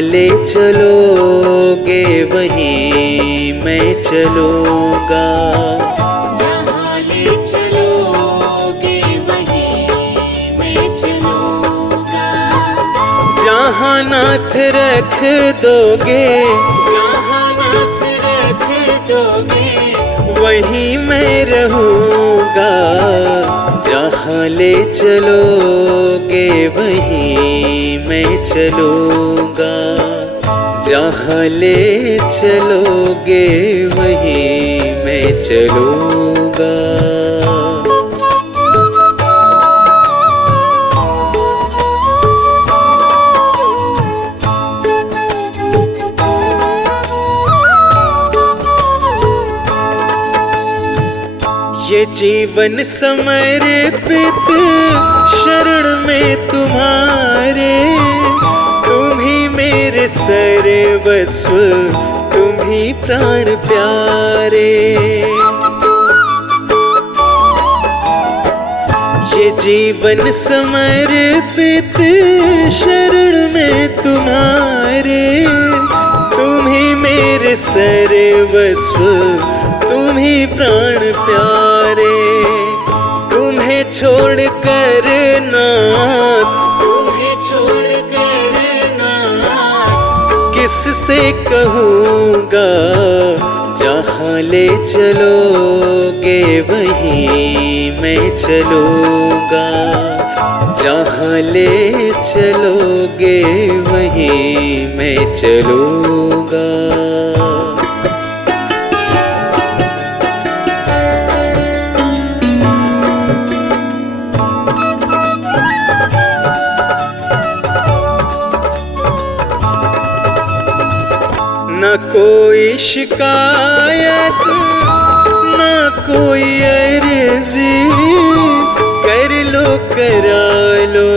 जहाँ ले चलोगे वहीं मैं चलूँगा। जहाँ ले चलोगे वहीं मैं चलूँगा। जहाँ नाथ रख दोगे, जहाँ नाथ रख दोगे वहीं मैं रहूँगा। जहाँ ले चलोगे वहीं मैं चलूँगा। जहाँ ले चलोगे वहीं मैं चलूँगा। ये जीवन समर्पित शरण में तुम्हारे, तुम ही मेरे सर्वस्व, तुम ही प्राण प्यारे। ये जीवन समर्पित शरण में तुम्हारे, तुम ही मेरे सर्वस्व, तुम ही प्राण प्यारे। तुम्हें छोड़ कर नाथ, तुम्हें छोड़ कर नाथ किससे कहूँगा। जहाँ ले चलोगे वहीं मैं चलूँगा। जहाँ ले चलोगे वहीं मैं चलूँगा। न कोई शिकायत, न कोई अर्जी, कर लो करा लो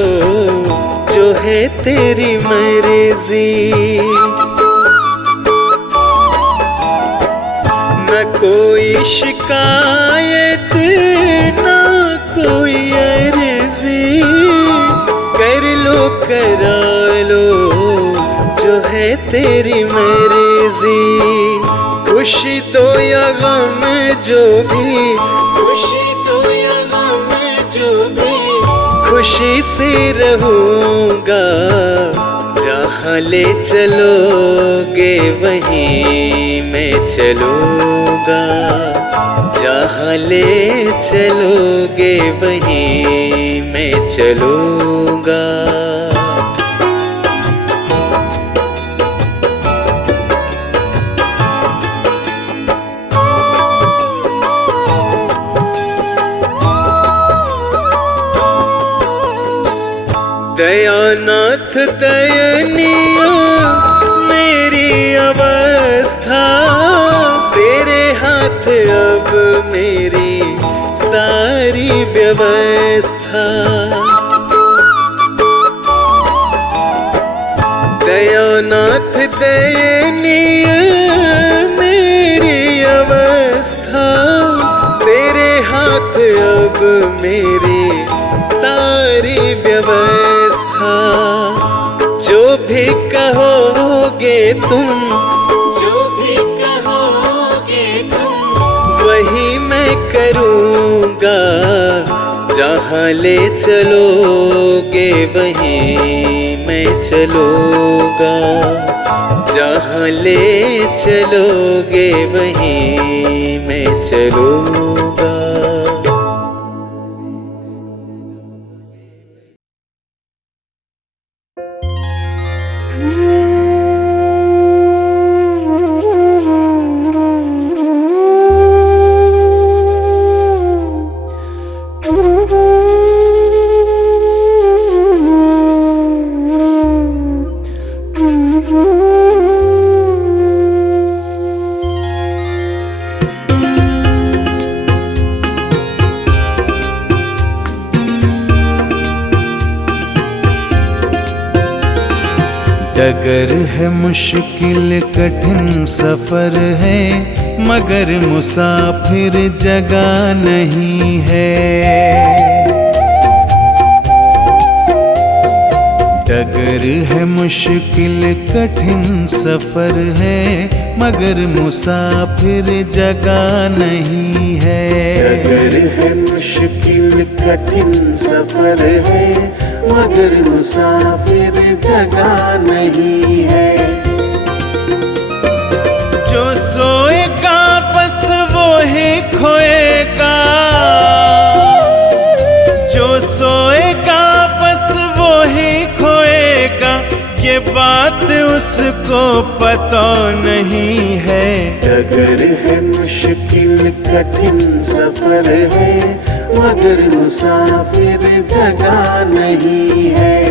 जो है तेरी मर्जी। न कोई शिकायत, न कोई अर्जी, कर लो करा लो जो है तेरी मर्जी। खुशी दो या गम जो भी, खुशी दो या गम जो भी, खुशी से रहूँगा। जहाँ ले चलोगे वहीं मैं चलूँगा। जहाँ ले चलोगे वहीं मैं चलूँगा। दयानाथ दयनीय मेरी अवस्था, तेरे हाथ अब मेरी सारी व्यवस्था। दयानाथ दयनीय मेरी अवस्था, तेरे हाथ अब मेरी सारी व्यवस्था। जो भी कहोगे तुम, जो भी कहोगे तुम, वही मैं करूँगा। जहाँ ले चलोगे वहीं मैं चलूँगा। जहाँ ले चलोगे वहीं मैं चलूँगा। डगर है मुश्किल कठिन सफर है, मगर मुसाफिर जगह नहीं है। डगर है मुश्किल कठिन सफर है, मगर मुसाफिर जगह नहीं है। डगर है मुश्किल कठिन सफर है, मगर मुसाफिर जगह नहीं है। जो सोएगा बस वो ही खोएगा, जो सोएगा बस वो ही खोएगा, ये बात उसको पता नहीं है। डगर है मुश्किल कठिन सफर है, मगर मुसाफिर जगह नहीं है।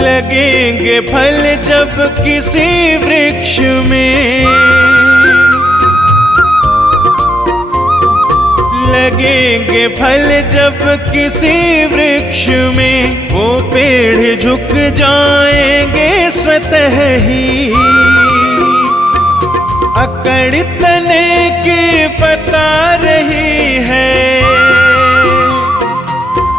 लगेंगे फल जब किसी वृक्ष में, लगेंगे फल जब किसी वृक्ष में, वो पेड़ झुक जाएंगे स्वतः ही। अकड़ तने की बता रही है,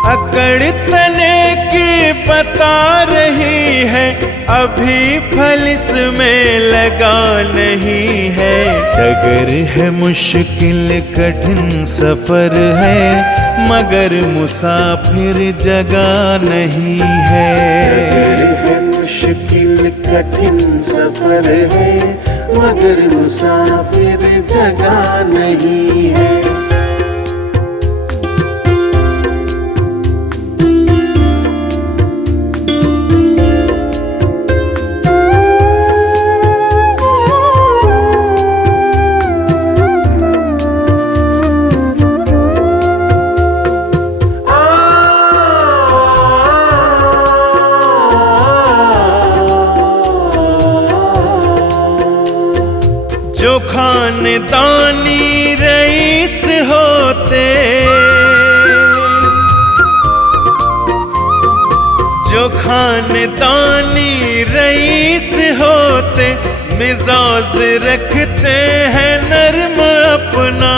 अकड़ तने की बता रही है, अभी फल इसमें लगा नहीं है। डगर है मुश्किल कठिन सफर है, मगर मुसाफिर जगह नहीं है। डगर है मुश्किल कठिन सफर है, मगर मुसाफिर जगह नहीं है। जो खानदानी रईस होते, जो खानदानी रईस होते, मिजाज रखते हैं नर्म अपना।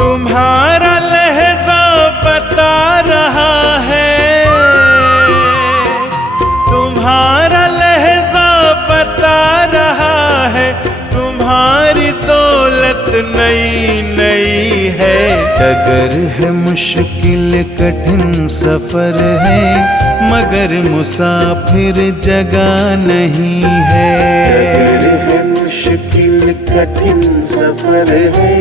तुम्हारा लहजा बता रहा है, तुम्हारा लहजा बता रहा है, तुम्हारी दौलत नई नई है। डगर है मुश्किल कठिन सफर है, मगर मुसाफिर जगह नहीं है। डगर है मुश्किल कठिन सफर है,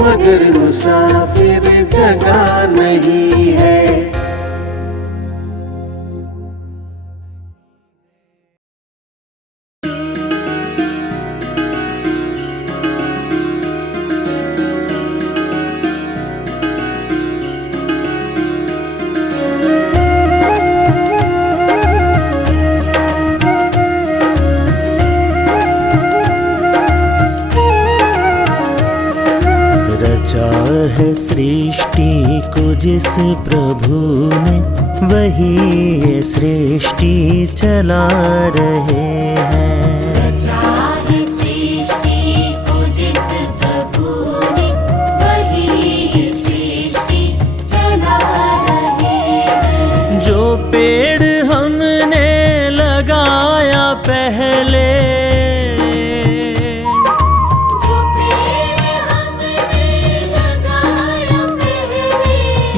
मगर मुसाफिर जगह नहीं है। रचा है सृष्टि को जिस प्रभु ने, वही ये सृष्टि चला रहे हैं। रचा है सृष्टि को जिस प्रभु ने, वही ये सृष्टि चला रहे हैं। जो पेड़ हमने लगाया पहले,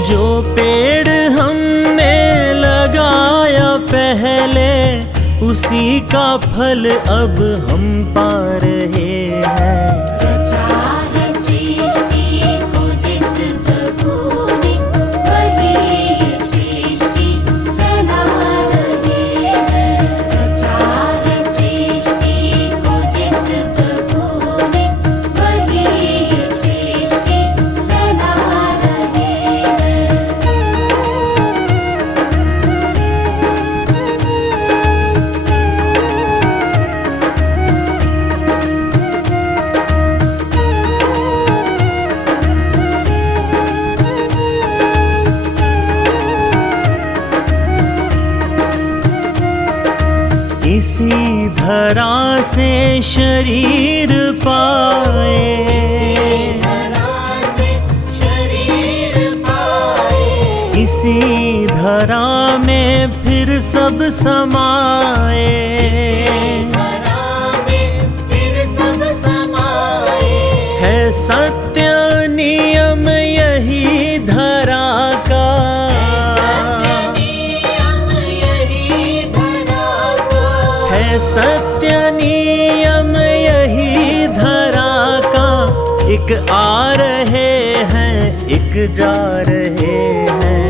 जो पेड़ हमने लगाया पहले, उसी का फल अब हम पा रहे हैं। रचा है सृष्टि को जिस प्रभु ने, वही ये सृष्टि चला रहे हैं। रचा है सृष्टि को जिस प्रभु ने, वही ये सृष्टि चला रहे हैं। इसी धरा से शरीर पाए, इसी धरा में फिर सब समाए, है सत्य नियम यही धरा का, है सत्य नियम यही धरा का। एक आ रहे हैं एक जा रहे हैं,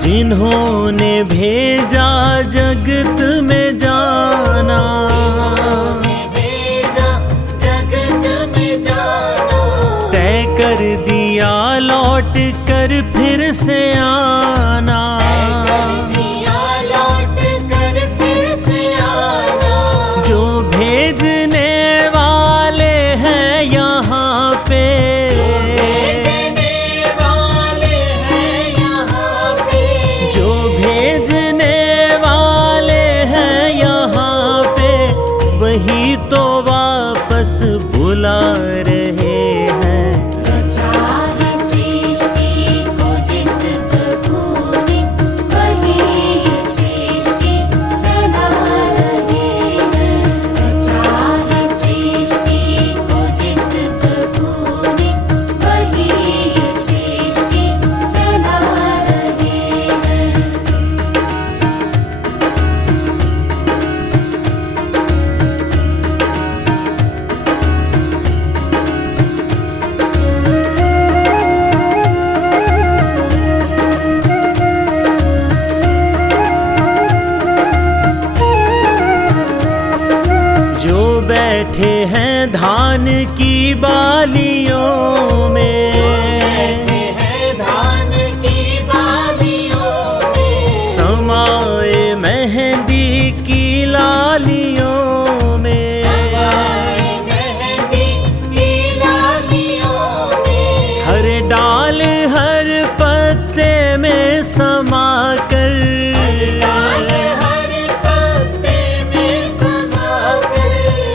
जिन्होंने भेजा जगत में जाना, तय कर दिया लौट कर फिर से आना, जो भेजने वाले हैं यहाँ पे, वही तो वापस बुला रहे हैं। बैठे हैं धान की बालियों में, समाए मेहंदी की लालियों में, हर डाल हर पत्ते में समा कर,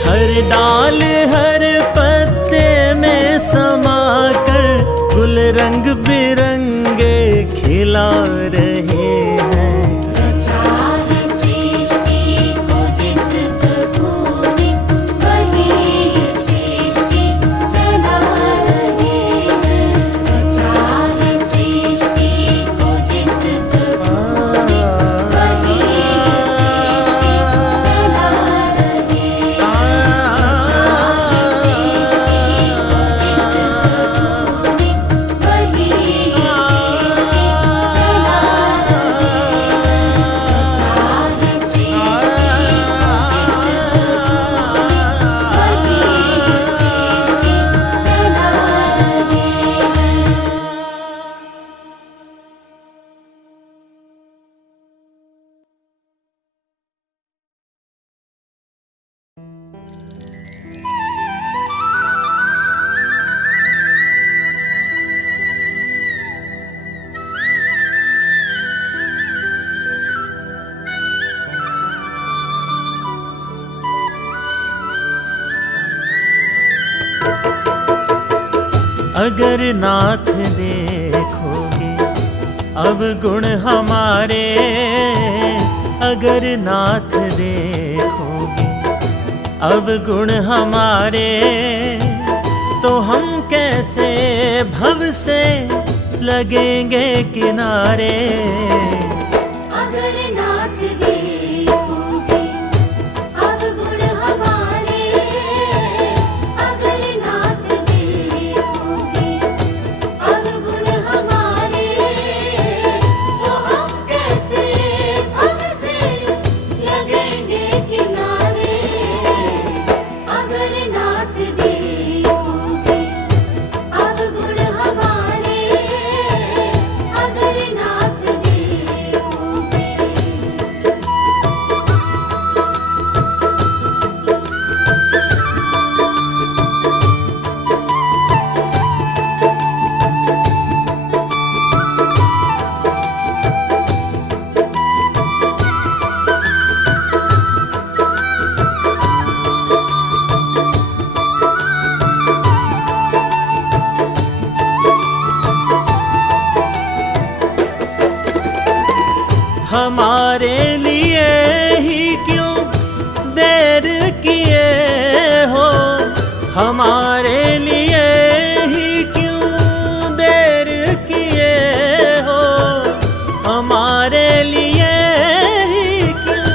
हर डाल हर पत्ते में समा कर गुल रंग बिरंगे खिला रहे हैं। अगर नाथ देखोगे अब गुण हमारे, अगर नाथ देखोगे अब गुण हमारे, तो हम कैसे भव से लगेंगे किनारे। अगर नाथ देखोगे अवगुण हमारे, अगर नाथ देखोगे अवगुण हमारे, तो हम कैसे भव से लगेंगे किनारे। अगर नाथ देखोगे अवगुण हमारे, अगर नाथ देखोगे। हमारे लिए ही क्यों देर किए हो, हमारे लिए ही क्यों देर किए हो, हमारे लिए ही क्यों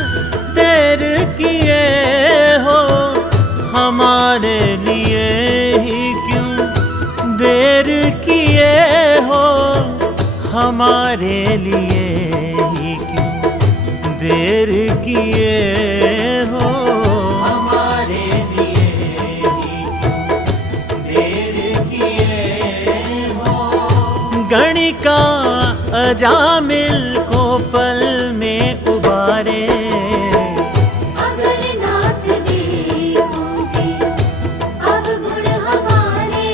देर किए हो, हमारे लिए ही क्यों देर किए हो, हमारे लिए ही क्यों देर किए हो, हमारे लिए ही क्यों देर किए हो। गणिका अजामिल को पल में उबारे। अगर नाथ देखोगे अवगुण हमारे,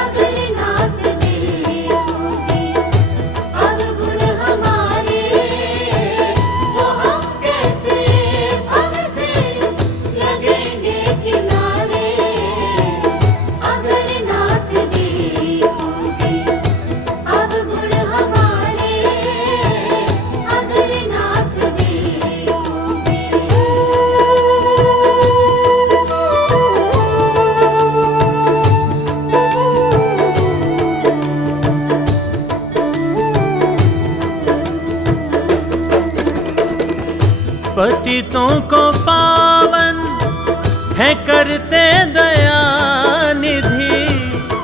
अगर नाथ देखोगे अवगुण हमारे, तो हम कैसे भव से लगेंगे किनारे। अगर नाथ देखोगे अवगुण हमारे, अगर नाथ देखोगे। पतितों को पावन है करते दया निधि,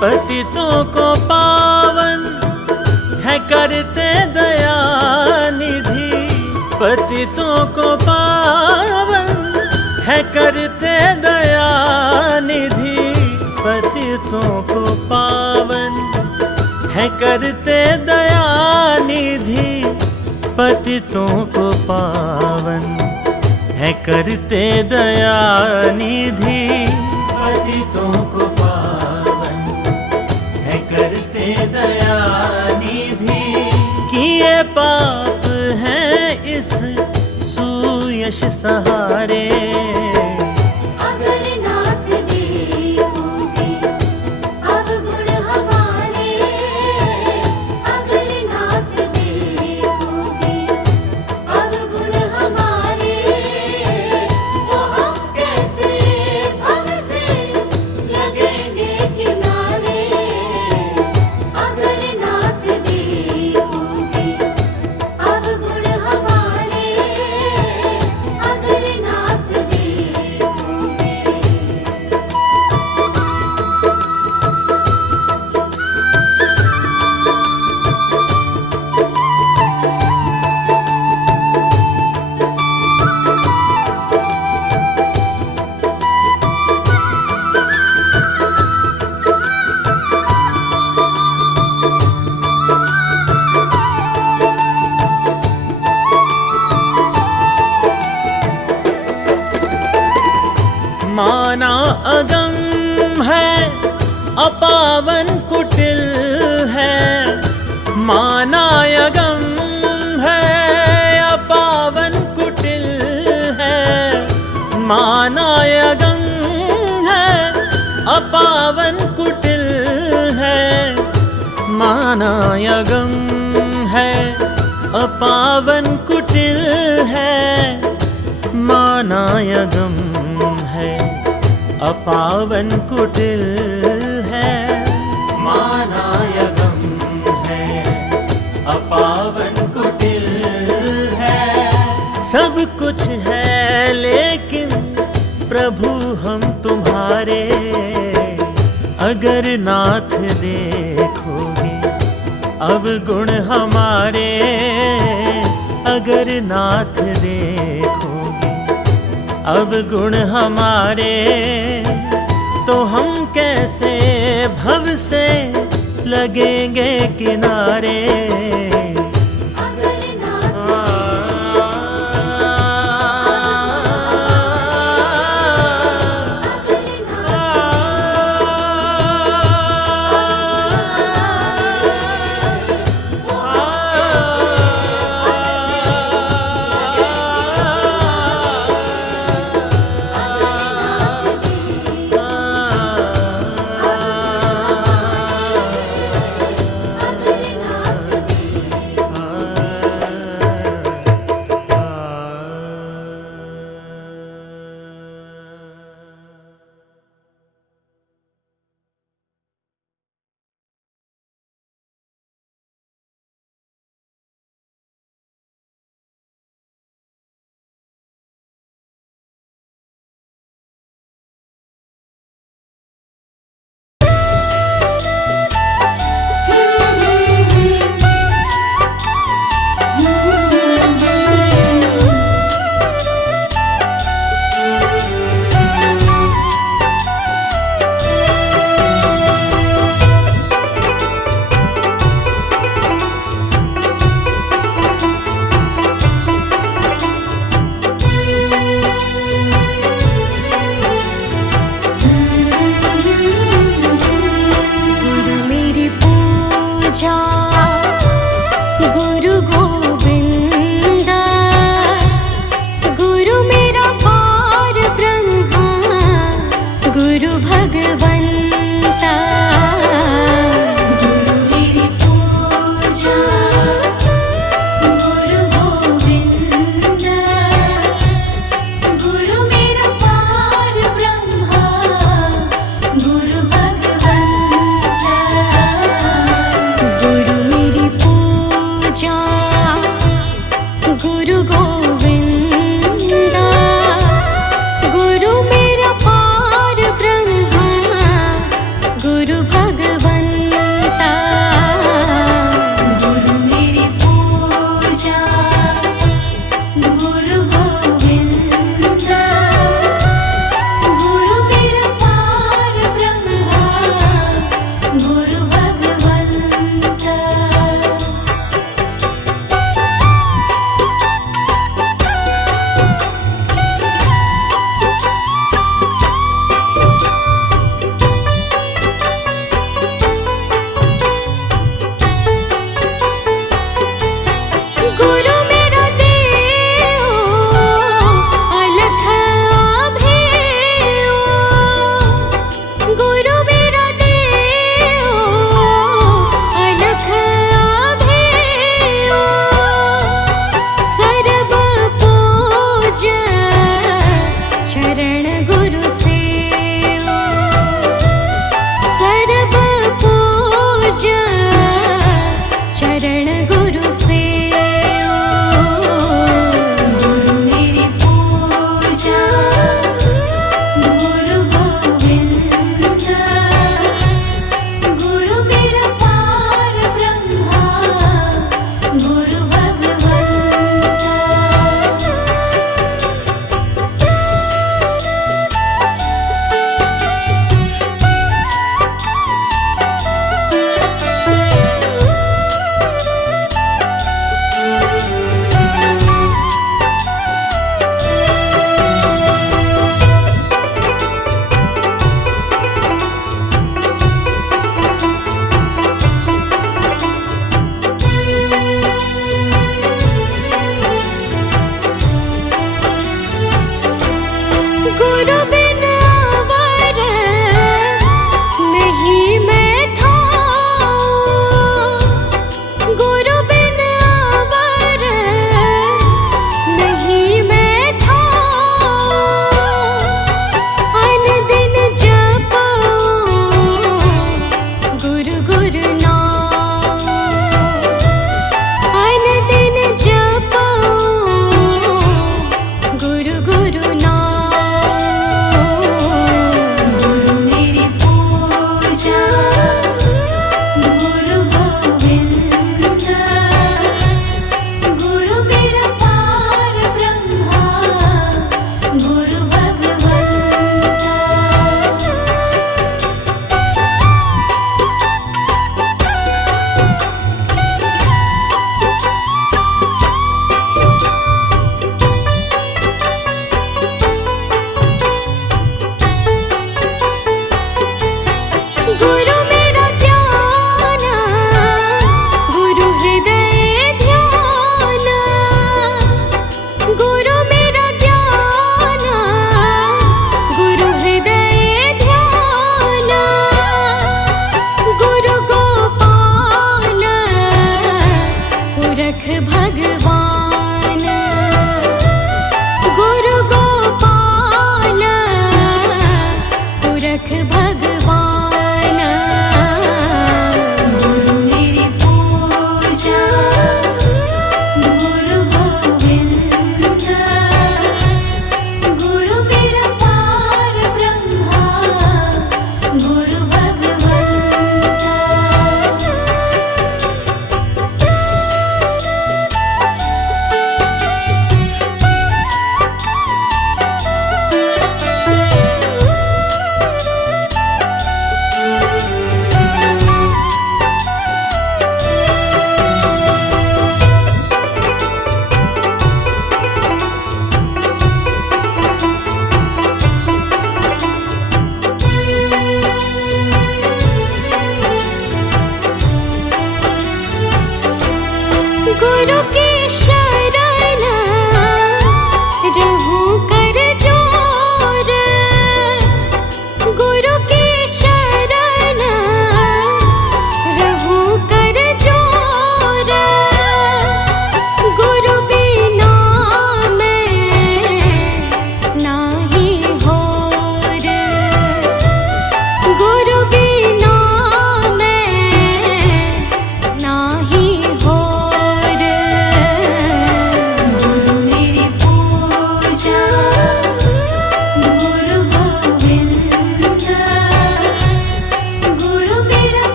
पतितों को पावन है करते दया निधि, पतितों को पावन है करते दया निधि, पतितों को पावन है करते दया निधि, पतितों को पावन है करते दया निधि, पतितों को पावन है करते दया निधि। किए पाप हैं इस सुयश सहारे। अगर नाथ देखोगे अवगुण हमारे, अगर नाथ देखोगे अवगुण हमारे, तो हम कैसे भव से लगेंगे किनारे। अगर नाथ देखोगे अवगुण हमारे, अगर नाथ देखोगे। माना अगम है अपावन कुटिल है, माना अगम है अपावन कुटिल है, माना अगम है अपावन कुटिल है, माना अगम है अपावन कुटिल है, माना अगम है अपावन कुटिल है, माना अगम सब कुछ है लेकिन प्रभु हम तुम्हारे, अगर नाथ देखोगे अवगुण हमारे, अगर नाथ देखोगे अवगुण हमारे, तो हम कैसे भव से लगेंगे किनारे।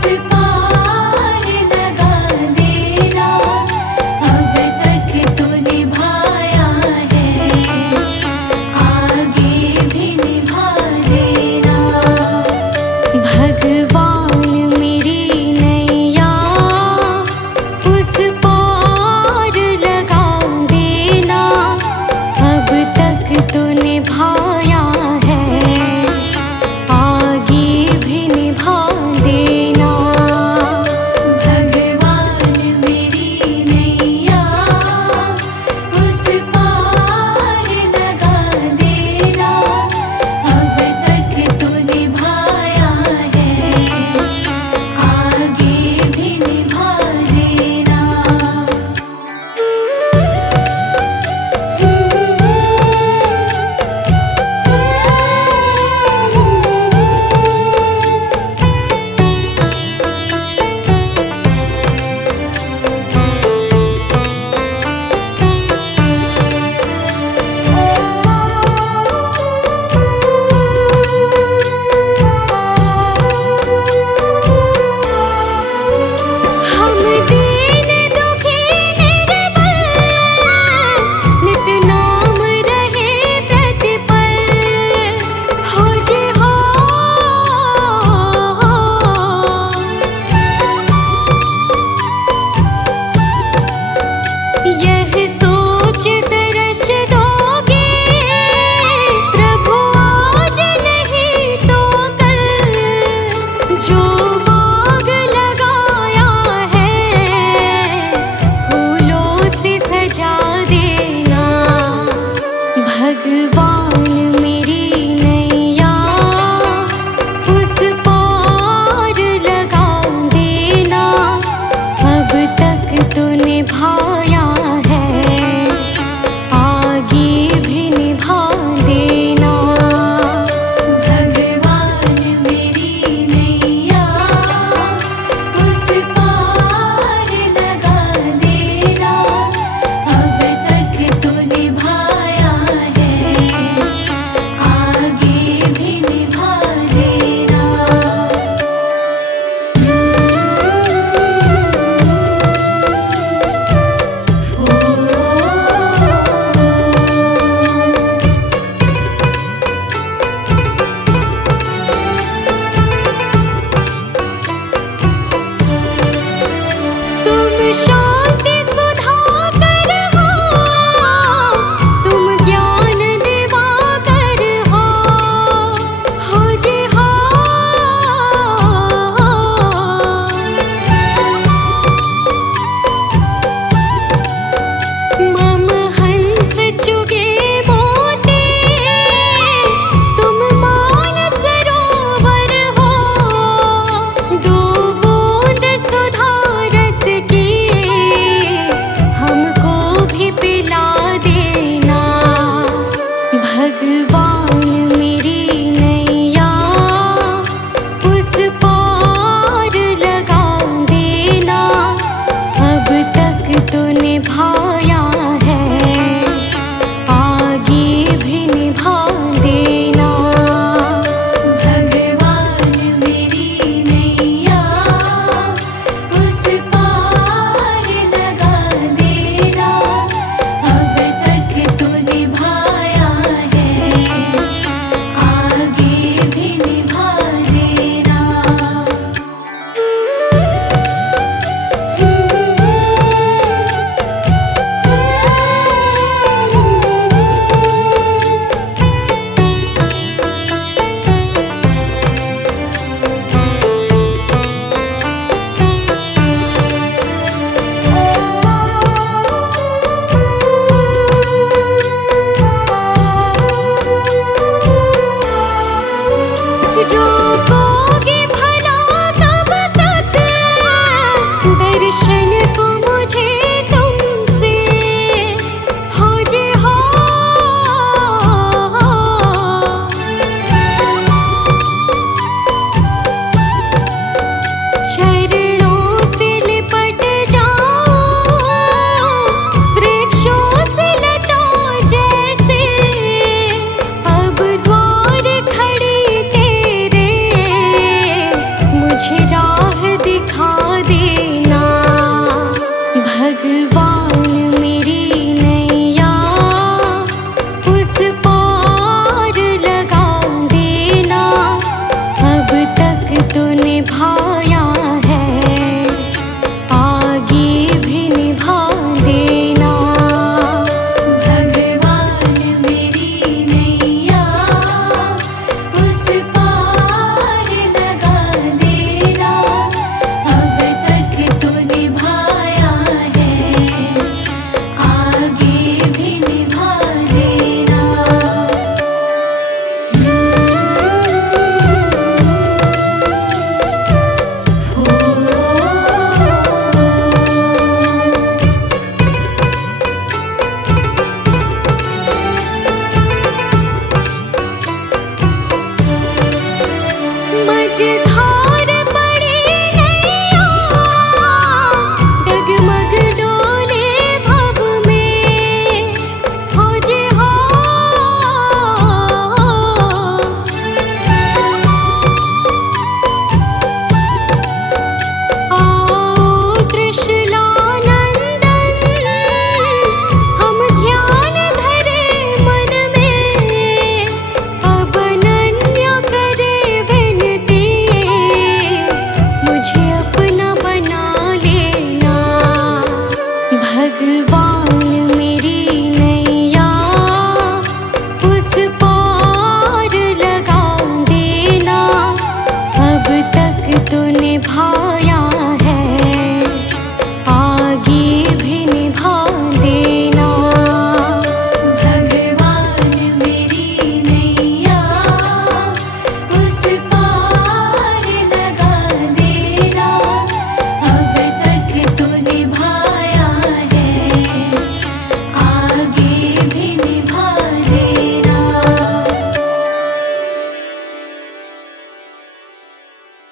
उस पार लगा देना, अब तक तो निभाया है, आगे भी निभा देना। भगवान मेरी नैया उस पार लगा देना, अब तक तो निभाया है, आगे भी निभा देना। भगवान मेरी नैया उस पार लगा देना, अब तक तो निभाया है, आगे भी निभा देना। हम दीन दुखी निर्बल, नित नाम रहे प्रतिपल, हो जी हो। यह सोच तरस दोगे प्रभु आज नहीं तो कल, जो बाग लगाया है फूलों से सजा देना। भगवान मेरी नैया उस पार लगा देना, अब तक तो निभाया है, आगे भी निभा देना। भगवान मेरी नैया राह दिखा देना। भगवान मेरी नैया उस पार लगा देना। अब तक तो निभाया है, आगे भी निभा देना। भगवान मेरी नैया उस पार लगा देना। अब तक तो निभाया है, आगे भी निभा देना। मझधार पड़ी नैया, डगमग डोले भव में। खोजे हो आओ त्रिशूलानंदन, हम ध्यान धरे मन में। अब अनन्य करे विनती, मुझे अपना बना लेना। भगवान मेरी नैया उस पार लगा देना। अब तक तो निभाया